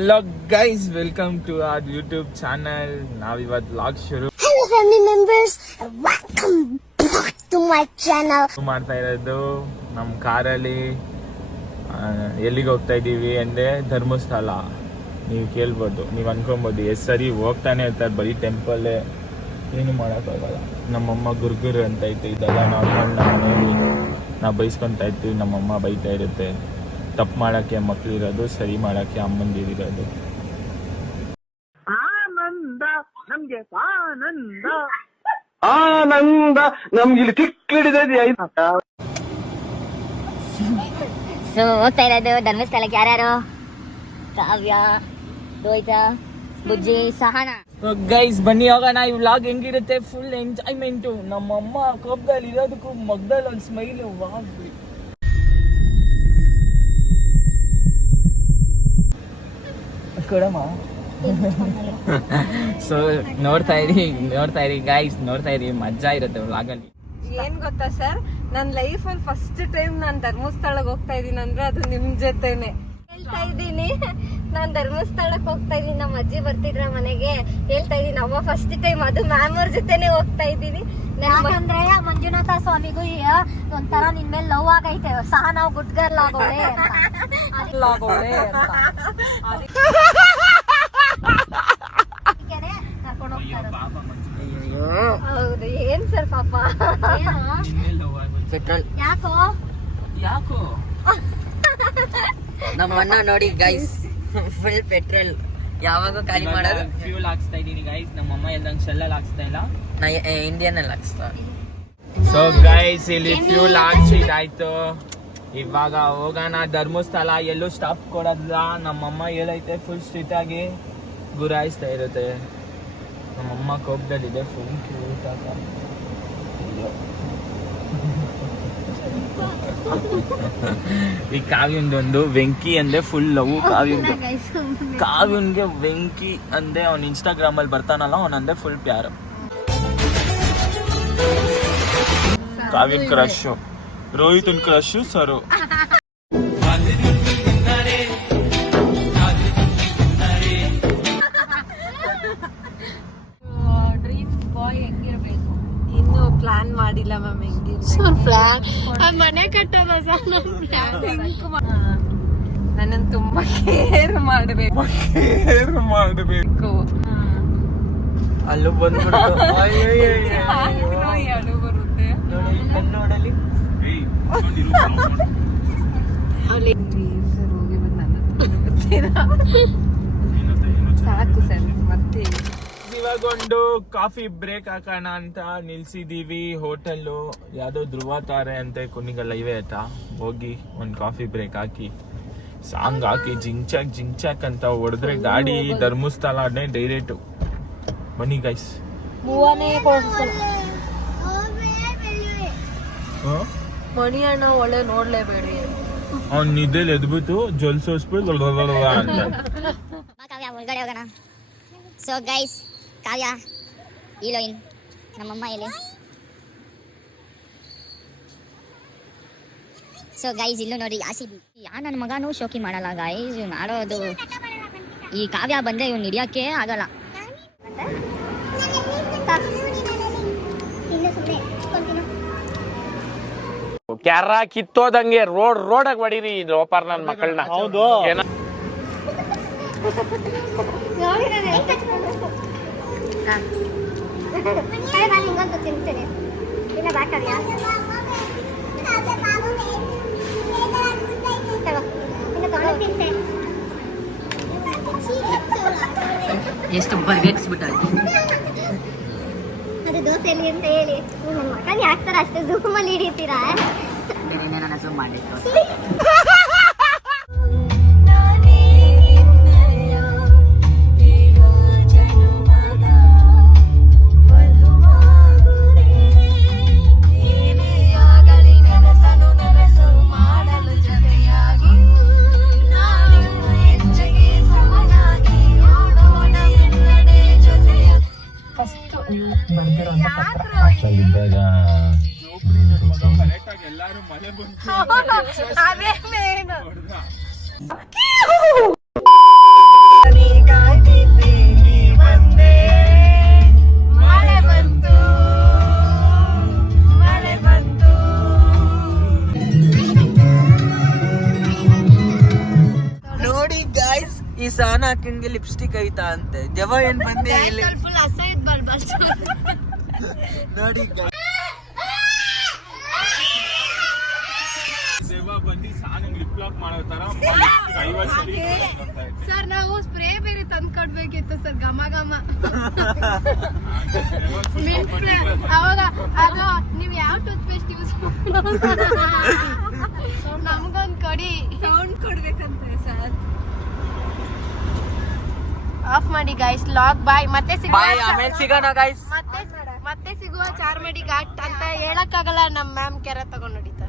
Hello guys, welcome to our YouTube channel. ನಾವಿವತ್ತು vlog ಶುರು ಮಾಡ್ತಾ ಇರೋದು ನಮ್ಮ ಕಾರಲ್ಲಿ. ಎಲ್ಲಿಗೆ ಹೋಗ್ತಾ ಇದ್ದೀವಿ ಅಂದ್ರೆ ಧರ್ಮಸ್ಥಳ. ನೀವು ಕೇಳ್ಬೋದು, ನೀವು ಅನ್ಕೊಬೋದು ಎಷ್ಟು ಸರಿ ಹೋಗ್ತಾನೆ ಇರ್ತಾರೆ ಬರೀ ಟೆಂಪಲ್ಲೇ, ಏನು ಮಾಡೋಕ್ಕಾಗಲ್ಲ. ನಮ್ಮಮ್ಮ ಗುರ್ಗುರು ಅಂತ ಐತೆ, ಇದೆಲ್ಲ ನಾರ್ಮಲ್. ನಮ್ಮ ಮನೇಲಿ ನಾವು ಬೈಸ್ಕೊತಾ ಇರ್ತೀವಿ, ನಮ್ಮಮ್ಮ ಬೈತಾ ಇರುತ್ತೆ. ತಪ್ಪು ಮಾಡೋಕ್ಕೆ ಮಕ್ಳು ಇರೋದು, ಸರಿ ಮಾಡೋಕ್ಕೆ ಅಮ್ಮಂದಿರಿರೋದು. ಆನಂದ ನಮ್ಗೆ ಆನಂದ ಆನಂದ ನಮ್ಗೆ ಇಲ್ಲಿ ತಿಕ್ಕಿಡಿದೆ. ಸೊ ಹೋಗ್ತಾ ಇರೋದು ಧರ್ಮಸ್ಥಳಕ್ಕೆ. ಯಾರ್ಯಾರು? ಕಾವ್ಯ, ರೋಹಿತ, ಬುಜ್ಜಿ, ಸಹನಾ. ಗೈಸ್ ಬನ್ನಿ ಹೋಗೋಣ. ಈ ವ್ಲಾಗ್ ಹೆಂಗಿರುತ್ತೆ, ಫುಲ್ ಎಂಜಾಯ್ಮೆಂಟು. ನಮ್ಮಮ್ಮ ಕೋಪದಲ್ಲಿ ಇರೋದಕ್ಕೂ ಮಗ್ದಲ್ಲಿ ಒಂದು ಸ್ಮೈಲು. ವಾಗ್ರಿ ಕೊಡಮ್ಮ. ಸೊ ನೋಡ್ತಾ ಇರಿ ಗೈಸ್, ನೋಡ್ತಾ ಇರಿ, ಮಜಾ ಇರುತ್ತೆ ವ್ಲಾಗಲ್ಲಿ. ಏನ್ ಗೊತ್ತಾ ಸರ್, ನನ್ ಲೈಫ್ ಅಲ್ಲಿ ಫಸ್ಟ್ ಟೈಮ್ ನಾನ್ ಧರ್ಮಸ್ಥಳಕ್ಕೆ ಹೋಗ್ತಾ ಇದೀನಿ ಅಂದ್ರೆ ಅದು ನಿಮ್ ಜೊತೆನೆ ಹೇಳ್ತಾ ಇದ್ದೀನಿ. ನಾನ್ ಧರ್ಮಸ್ಥಳಕ್ಕೆ ಹೋಗ್ತಾ ಇದೀನಿ, ನಮ್ಮ ಅಜ್ಜಿ ಬರ್ತಿದ್ರ ಮನೆಗೆ, ಹೇಳ್ತಾ ಇದೀನಿ. ಅಮ್ಮ ಫಸ್ಟ್ ಟೈಮ್, ಅದು ಮ್ಯಾಮ್ ಅವ್ರ ಜೊತೆನೆ ಹೋಗ್ತಾ ಇದ್ದೀನಿ. ಯಾಕಂದ್ರೆ ಮಂಜುನಾಥ ಸ್ವಾಮಿಗೂ ಒಂಥರ ನಿನ್ ಮೇಲೆ ಲವ್ ಆಗೈತೆ. ಸಹ ನಾವು ಗುಡ್ ಗರ್ಲ್ ಆಗೋಳೆ ಕರ್ಕೊಂಡು ಹೋಗ್ತಾರೆ. ಹೌದು, ಏನ್ ಸರ್ ಪಾಪ. ಪೆಟ್ರೋಲ್ ಯಾಕೋ ನಮ್ಮ ಅಣ್ಣ ನೋಡಿ ಗೈಸ್, ಫುಲ್ ಪೆಟ್ರೋಲ್ ಯಾವಾಗ ಖಾಲಿ ಮಾಡೋದು. ಫ್ಯೂಲ್ ಹಾಕ್ಸ್ತಾ ಇದೀನಿ ಗೈಸ್. ನಮ್ಮಮ್ಮ ಎಲ್ದಂಗ್ ಶೆಲ್ಲಲ್ಲಿ ಹಾಕ್ಸ್ತಾ ಇಲ್ಲ, ನಾ ಇಂಡಿಯನ್ ಅಲ್ಲಿ ಹಾಕ್ಸ್ತಾ. ಸೊ ಗೈಸ್ ಇಲ್ಲಿ ಫ್ಯೂಲ್ ಹಾಕ್ಸಿದಾಯ್ತು. ಇವಾಗ ಹೋಗೋಣ ಧರ್ಮಸ್ಥಳ. ಎಲ್ಲೂ ಸ್ಟಾಪ್ ಕೊಡೋದಿಲ್ಲ. ನಮ್ಮಮ್ಮ ಹೇಳೈತೆ ಫುಲ್ ಸ್ಟ್ರಿಕ್ಟ್ ಆಗಿ ಗುರಾಯಿಸ್ತಾ ಇರುತ್ತೆ. ನಮ್ಮಮ್ಮ ಕೋಪದಲ್ಲಿದೆ ಫುಲ್ ಕ್ಯೂಟ್ ಆಗ. ಈ ಕಾವ್ಯಂದೊಂದು ವೆಂಕಿ ಅಂದೆ ಫುಲ್ ಲವ್. ಕಾವ್ಯನ್ಗೆ ವೆಂಕಿ ಅಂದೆ ಅವ್ನ ಇನ್ಸ್ಟಾಗ್ರಾಮ್ ಅಲ್ಲಿ ಬರ್ತಾನಲ್ಲ, ಅವನಂದೆ ಫುಲ್ ಪ್ಯಾರ. ಕಾವ್ಯನ್ ಕ್ರಶ್, ರೋಹಿತನ್ ಕ್ರಶ್ ಸರು. ಡ್ರೀಮ್ ಬಾಯ್ ಹೆಂಗಿರ್ಬೇಕು ಇನ್ನು ಪ್ಲಾನ್ ಮಾಡಿಲ್ಲ ಮ್ಯಾಮ್. ಪ್ಲಾನ್ ಮನೆ ಕಟ್ಟೋದ ನನ್ನ ತುಂಬಾ ಕೇರ್ ಮಾಡಬೇಕು. ಅಲ್ಲೂ ಬಂದ್ಬಿಟ್ಟು ಎರಡು ಬರುತ್ತೆ ನೋಡಲಿ. ಸಾಕು ಸರ್, ಮತ್ತೆ ಇವಾಗೊಂದು ಕಾಫಿ ಬ್ರೇಕ್ ಹಾಕೋಣ ಅಂತ ನಿಲ್ಸಿದೀವಿ. ಹೋಟೆಲ್ಲು ಯಾವ್ದೋ ಧ್ರುವ ತಾರೆ ಅಂತ ಕುನಿಗಲ್ಲ ಇವೆ ಆಯ್ತಾ. ಹೋಗಿ ಒಂದು ಕಾಫಿ ಬ್ರೇಕ್ ಹಾಕಿ ಸಾಂಗ್ ಹಾಕಿ ಜಿಂಚಾಕ್ ಅಂತ ಹೊಡೆದ್ರೆ ಗಾಡಿ ಧರ್ಮಸ್ಥಳನೇ ಡೈರೆಕ್ಟ್. ಬನ್ನಿ ಗೈಸ್. ಮಣಿ ಅಣ್ಣ ಒಳ್ಳೆ ನೋಡ್ಲೇಬೇಡಿ. ಅವ್ನು ನಿದ್ದೆಲಿ ಎದ್ಬಿಟ್ಟು ಜೊಲ್ಸೋಸ್ಬಿಟ್ಟು ಅಂತ. ಕಾವ್ಯ ಒಳಗಡೆ ಹೋಗೋಣ. ಸೊ ಗೈಸ್, ಕಾವ್ಯ ಹೀರೋಯಿನ್, ನಮ್ಮಮ್ಮ ಇಲ್ಲಿ. ಸೊ ಗೈಸ್ ಇಲ್ಲೂ ನೋಡಿ ಆಸಿಬಿ. ನನ್ನ ಮಗನೂ ಶೋಕಿ ಮಾಡಲ್ಲ ಗೈಸ್, ಮಾಡೋದು. ಈ ಕಾವ್ಯ ಬಂದ್ರೆ ಇವ್ನು ಹಿಡಿಯೋಕ್ಕೆ ಆಗಲ್ಲ. ಕ್ಯಾರ ಕಿತ್ತೋದಂಗೆ ರೋಡಾಗ ಹೊಡೀರಿ ಲೋಪಾರ್ ನನ್ನ ಮಕ್ಕಳನ್ನ. ಹೌದು, ಎಷ್ಟು ಬರ್ಗೆಟ್ಸ್ಬಿಟ್ಟ. ಅದು ದೋಸೆಲಿ ಅಂತ ಹೇಳಿ ನನ್ನ ಮಗನ ಯಾಕ್ತಾರ ಅಷ್ಟೇ ಝೂಮ್ ಅಲ್ಲಿ ಹಿಡಿತೀರಾ? ನಾನು ಝೂಮ್ ಮಾಡಿದ್ದು. ಎಲ್ಲಾರು ಮನೆ ಬಂತು. ಅದೇ ಮೇನ್. ಸಹನ ಹಾಕಂಗೆ ಲಿಪ್ಸ್ಟಿಕ್ ಐತಾ ಅಂತೆ ದೆವ್ವ ಏನ್ ಬಂದೆ ಇಲ್ಲಿ ಫುಲ್ ಅಸಹ್ಯ ಬಲ್ಬಲ್ ನೋಡಿ ದೆವ್ವ ಬಂದು ಸಾನಿಗೆ ಲಿಪ್ ಲಾಕ್ ಮಾಡೋ ತರ 50 ಸರಿ ಸರ್ ನಾವು ಸ್ಪ್ರೇ ಬೇರೆ ತಂದು ಕೊಡ್ಬೇಕಿತ್ತು ಸರ್ ಘಮ ಘಮ ಅವಾಗ ಅದು ನೀವು ಯಾವ ಟೂತ್ ಪೇಸ್ಟ್ ಯೂಸ್ ನಮ್ಗೊಂದು ಕೊಡಿ ಸೌಂಡ್ ಕೊಡ್ಬೇಕಂತೆ ಸರ್ ಆಫ್ ಮಾಡಿ ಗೈಸ್ ಲಾಗ್ ಬಾಯ್ ಮತ್ತೆ ಬಾಯ್ ಆಮೇಲೆ ಸಿಗೋಣ ಗೈಸ್ ಮತ್ತೆ ಸಿಗುವ ಚಾರ್ಮಡಿ ಘಾಟ್ ಅಂತ ಹೇಳಕ್ಕಾಗಲ್ಲ ನಮ್ಮ ಮ್ಯಾಮ್ ಕೆರೆ ತಗೊಂಡ್ ಹೊಡಿತಾರೆ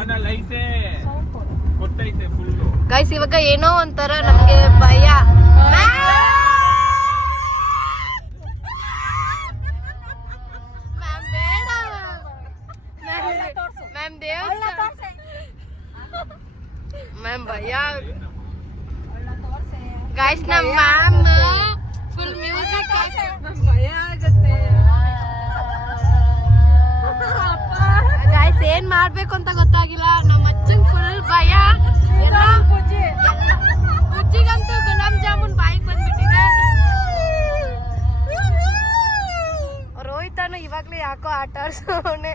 ಆನಲ್ ಐತೆ ಕೊಟ್ಟೈತೆ ಫುಲ್ ಗೈಸ್ ಇವಾಗ ಏನೋ ಒಂಥರ ನಮ್ಗೆ ಭಯ ಮ್ಯಾಮ್ ಮ್ಯಾಮ್ ಭಯ ಗೈಸ್ ನಮ್ಮ ಮ್ಯಾಮ್ ಫುಲ್ ಮ್ಯೂಸಿಕ್ ಭಯ ಆಗುತ್ತೆ ಗೈಸ್ ಏನ್ ಮಾಡ್ಬೇಕು ಅಂತ ಗೊತ್ತಾಗಿಲ್ಲ ನಮ್ಮ ಅಜ್ಜಂಗ್ ಫುಲ್ ಭಯ ಬುಜ್ಜಿಗಂತೂ ಗುಲಾಬ್ ಜಾಮೂನ್ ಬಾಯಿಗೆ ಬಂದ್ಬಿಟ್ಟಿದೆ ರೋಹಿತನು ಇವಾಗ್ಲೂ ಯಾಕೋ ಆಟ ಆಡ್ಸೋನೆ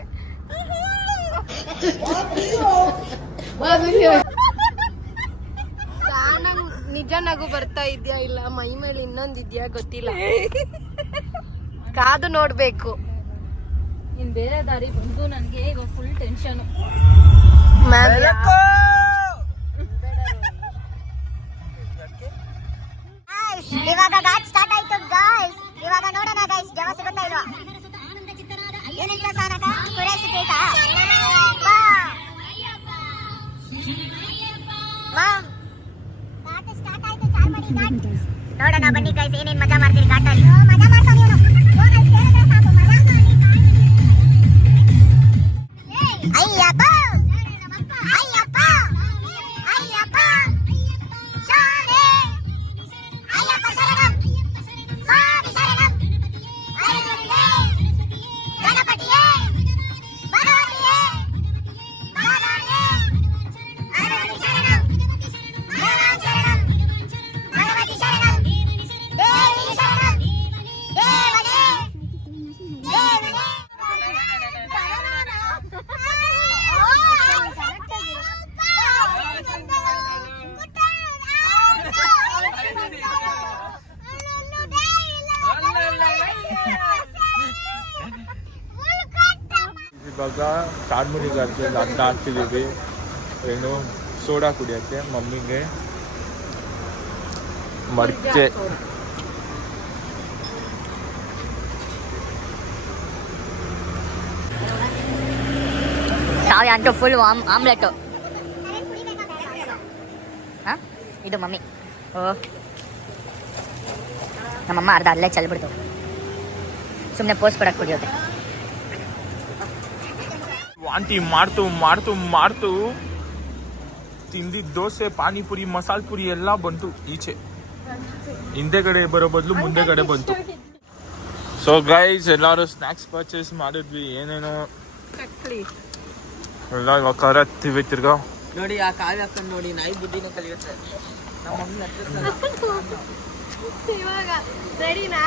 ನಿಜ ನಗು ಬರ್ತಾ ಇದ್ಯಾ ಇಲ್ಲ ಮೈ ಮೇಲೆ ಇನ್ನೊಂದಿದ್ಯಾ ಗೊತ್ತಿಲ್ಲ ಕಾದು ನೋಡ್ಬೇಕು ಇನ್ ಬೇರೆ ದಾರಿ ಬಂದು ನನ್ಗೆ ಇವಾಗ ಫುಲ್ ಟೆನ್ಷನ್. ಇವಾಗ ಘಾಟ್ ಸ್ಟಾರ್ಟ್ ಆಯ್ತು ಗಾಯ್ಸ್. ಇವಾಗ ನೋಡೋಣ ಗಾಯ್ಸ್ ಜವ ಸಿಗುತ್ತಾ ಇಲ್ವಾ. ಏನಿಲ್ಲ ಸಾನಕ ಕುರೇಸಿ ಪೀಠ ಘಾಟ್ ಸ್ಟಾರ್ಟ್ ಆಯ್ತು ಚಾರ್ಮಡಿ ಘಾಟ್. ನೋಡೋಣ ಬನ್ನಿ ಗಾಯ್ಸ್ ಏನೇನ್ ಮಜಾ ಮಾಡ್ತೀರಿ ಘಾಟಲ್ಲಿ. ಮಜಾ ಮಾಡ್ತಾನೆ ಇವನು. ಅಯ್ಯಪ್ಪ ಅಯ್ಯಪ್ಪ ಅಯ್ಯಪ್ಪ ಶಾನೆ ಅಯ್ಯಪ್ಪ ಶರಣಂ ಸ್ವಾಮಿ ಶರಣಂ ಅಯ್ಯಪ್ಪ ಗಣಪತಿಯೇ ಭಗವತಿಯೇ ಭಗವಾನೇ ಅಯ್ಯಪ್ಪ ಶರಣಂ ಭಗವಾನ್ ಶರಣಂ ಭಗವತಿ ಶರಣಂ ದೇವಿ ಶರಣಂ ದೇವನೇ ದೇವನೇ ಇವಾಗ ಚಾರ್ಮುಡಿ ಘಾಟ್ನಲ್ಲಿ ಅಡ್ಡ ಹಾಕ್ತಿದ್ದೀವಿ. ಏನು ಸೋಡಾ ಕುಡಿಯೋಕ್ಕೆ ಮಮ್ಮಿಗೆ ಮರ್ಚೆ ಕಾವ್ಯ ಅಂತೂ ಫುಲ್ ಆಮ್ಲೆಟ್ಟು. ಹಾಂ ಇದು ಮಮ್ಮಿ. ಓ ನಮ್ಮಮ್ಮ ಅರ್ಧ ಅಲ್ಲೇ ಚೆಲ್ಬಿಡ್ತು. ಸುಮ್ಮನೆ ಪೋಸ್ಟ್ ಕೊಡಕ್ಕೆ ಕುಡಿಯೋದೆ. ವಾಂತಿ ಮಾಡ್ತು ಮಾಡ್ತು ಮಾಡ್ತು ತಿಂದಿದ್ದ ದೋಸೆ ಪಾನಿಪುರಿ ಮಸಾಲ ಪುರಿ ಎಲ್ಲ ಬಂತು ಈಚೆ. ಹಿಂದೆಗಡೆ ಬರೋ ಬದಲು ಮುಂದೆಗಡೆ ಬಂತು. ಸೊ ಗೈಸ್ ಎಲ್ಲರೂ ಸ್ನ್ಯಾಕ್ಸ್ ಪರ್ಚೇಸ್ ಮಾಡಿದ್ವಿ. ಏನೇನೋ ಎಲ್ಲ ಇವಾಗ ಕರತ್ತೀವಿ ತಿರ್ಗಾ. ನೋಡಿ ಆ ಕಾವ್ಯ ಹಾಕೊಂಡು ನೋಡಿ ನಾಯಿ ಬುದ್ಧಿನೇ ಕಲಿಯುತ್ತೆ. ನಮ್ಮ ಮಮ್ಮಿ ಇವಾಗ ರೆಡಿನಾ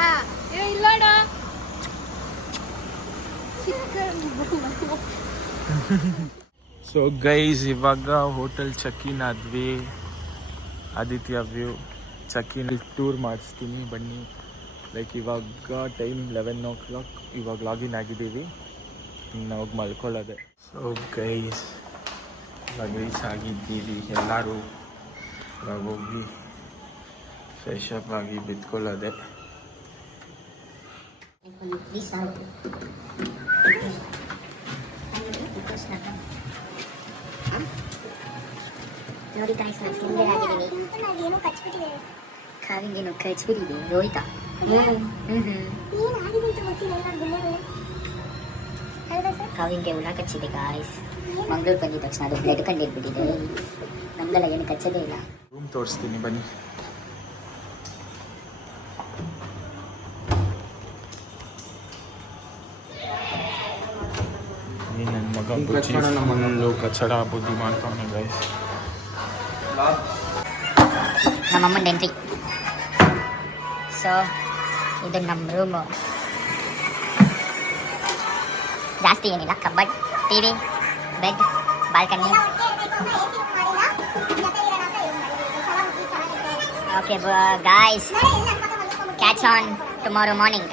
ಇಲ್ಲೋಡ ಸೊ ಗೈಸ್ ಇವಾಗ ಹೋಟೆಲ್ ಚೆಕ್-ಇನ್ ಆದ್ವಿ. ಆದಿತ್ಯ ವ್ಯೂ ಚೆಕ್-ಇನ್ ಟೂರ್ ಮಾಡಿಸ್ತೀನಿ ಬನ್ನಿ. ಲೈಕ್ ಇವಾಗ ಟೈಮ್ 11 o'clock. ಇವಾಗ ಲಾಗಿನ್ ಆಗಿದ್ದೀವಿ. ಇನ್ನು ಹೋಗಿ ಮಲ್ಕೊಳ್ಳೋದೆ. ಸೊ ಗೈಸ್ ಇವಾಗ ರೀಚ್ ಆಗಿದ್ದೀವಿ. ಎಲ್ಲರೂ ಇವಾಗ ಹೋಗಿ ಫ್ರೆಶ್ ಅಪ್ ಆಗಿ ಬಿತ್ಕೊಳ್ಳೋದೆ. ನೋಡಿ ಗಾಯ್ಸ್ ನಾನು ಸ್ಲಿಂಡರ್ ಆಗಿದ್ದೀನಿ. ನಾವೇನೋ ಕಚ್ಬಿಟ್ಟಿದ್ದೇವೆ. ಕಾವಿಂಗೇನು ಕಚ್ಬಿಟ್ಟಿದೆ ರೋಹಿತ. ಏನಾಗಿದೆ ಅಂತ ಗೊತ್ತಿಲ್ಲ. ಎಲ್ಲ ಗುಳ್ಳೆಗಳು ಹೌದಾ ಸರ್? ಕಾವಿಂಗೆ ಹುಳ ಕಚ್ಚಿದೆ ಗಾಯ್ಸ್. ಮಂಗಳೂರು ಬಂದಿದ ತಕ್ಷಣ ಅದು ಬ್ಲಡ್ ಕಂಡಿಡ್ಬಿಟ್ಟಿದೆ. ನಮ್ಗೆಲ್ಲ ಏನು ಕಚ್ಚೋದೇ ಇಲ್ಲ. ರೂಮ್ ತೋರಿಸ್ತೀನಿ ಬನ್ನಿ. ನನ್ನ ಮಗ ಬುಚ್ಚಿ ಕಚ್ಚಡ ಬುದ್ಧಿ ಮಾಡ್ತಾನೆ ಗೈಸ್. ನಮ್ಮ ಅಮ್ಮನ ಎಂಟ್ರಿ. ಸೊ ಇದು ನಮ್ಮ ರೂಮು. ಜಾಸ್ತಿ ಏನಿಲ್ಲ, ಕಬಡ್, TV, bed, balcony. Okay guys, catch on tomorrow morning.